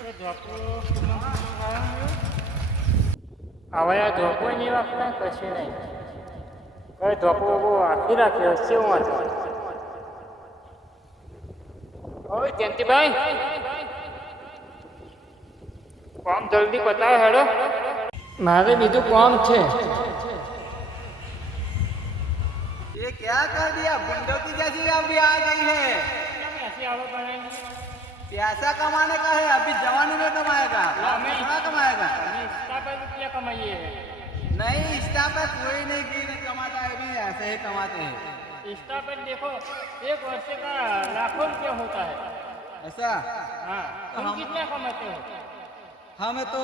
હવે આ ધોકો નહીં વાપતા કશું નહીં. કઈ ધોકો બહુ આખી રાખ્યો છે હું ઓય જયંતિભાઈ કામ જલ્દી પતાવો હેડો. મારે બીજું કામ છે. ये क्या कर दिया बुंडो की जैसी अभी आ गई है. पैसा कमाने का है अभी जवानी में कमाएगा कितना कमाएगा. रुपया कमाइए नहीं इंस्टा पर कोई नहीं की कमाता है भी ऐसे ही कमाते हैं. इंस्टा पर देखो एक वर्ष का लाखों रुपया होता है. ऐसा हाँ तुम कितना कमाते हो. हमें तो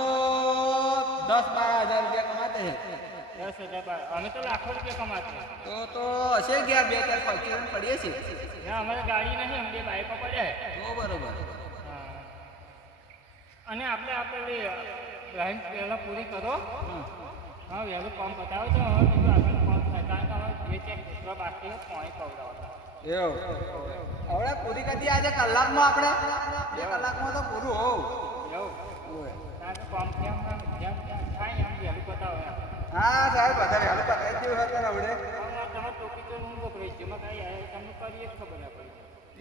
10-12 हज़ार रुपया कमाते हैं. 10,000 हमें तो लाखों रुपया कमाते हैं. तो ऐसे गया 2-4 पड़िए छी. यहाँ हमारे गाड़ी नहीं हम बाइक પડે तो बरोबर. અને આપણે આપણે લાઈન પહેલાં પૂરી કરો. હા વહેલું કામ પતાવો તો હવે બીજું આગળ કામ થાય કારણ કે હવે જે ચેક જેટલો બાકી પાણી પવડાવતા એવું હવે પૂરી કરી આજે કલાકમાં આપણે 2 કલાકમાં તો પૂરું હોવ એવું કારણ કે કામ જેમ થાય એમ વહેલું પતાવો. હા સાહેબ બધા વહેલું પતાવી જેવું હતું આપણે તમે ટોપી તો હું પકડી છે એમાં કાંઈ તમને કરીએ ખબર ના પડી.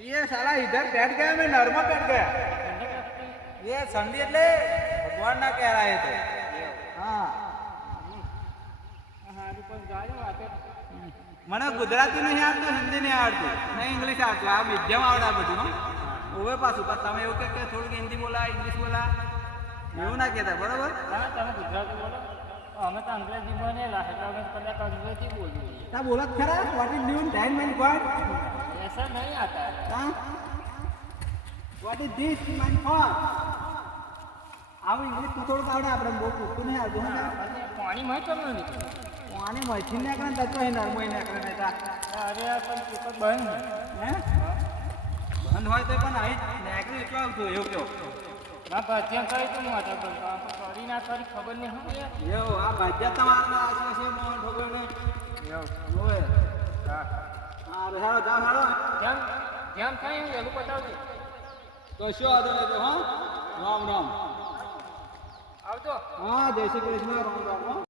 ये साला इधर बैठ गया मैं नरमा बैठ गया. ये संडी એટલે ભગવાન ના કહેવાય તો. હા હા રૂપસ ગાજો વાતે મને ગુજરાતી નહીં આવતું હિન્દી નહીં આવતું નહીં ઇંગ્લિશ આવતું આ મીડિયમ આવડે બધું. ઓવે પાછું પણ તમે એવું કે થોડુંક હિન્દી બોલા ઇંગ્લિશ બોલા એવું ના કહેતા બરોબર. હા તમે ગુજરાતી બોલો અમે તો અંગ્રેજીમાં નહીં લાગે તો અમે કદાચ અંગ્રેજી બોલીએ. તા બોલત ખરા what is new time my God. ऐसा नहीं आता है. हाँ what is this my for. આવું ઇંગ્લિશ તો થોડુંક આવડે આપણે બહુ પૂછતું નહીં આવતું. અને પાણી માં કેમ નહીં પાણી મશીન ને કરે તો એ નરમો ને કરે નહીં તા. અરે પણ પેપર બંધ હે બંધ હોય તો પણ અહીં નેકરી એટલું આવતું એવું કેવું ના ભાજ્યા કરી તો મોટા બંધ કરી ના કરી ખબર નહીં હું એવું આ ભાજ્યા તમારા આશે છે મોહન ખબર નહીં એવું હોય. હા હા હાલો જાઓ હાલો જેમ જેમ થાય એમ વહેલું પતાવજો. કશો વાંધો નહીં. હા રામ રામ આવજો. હા જય શ્રી કૃષ્ણ રામ રામ.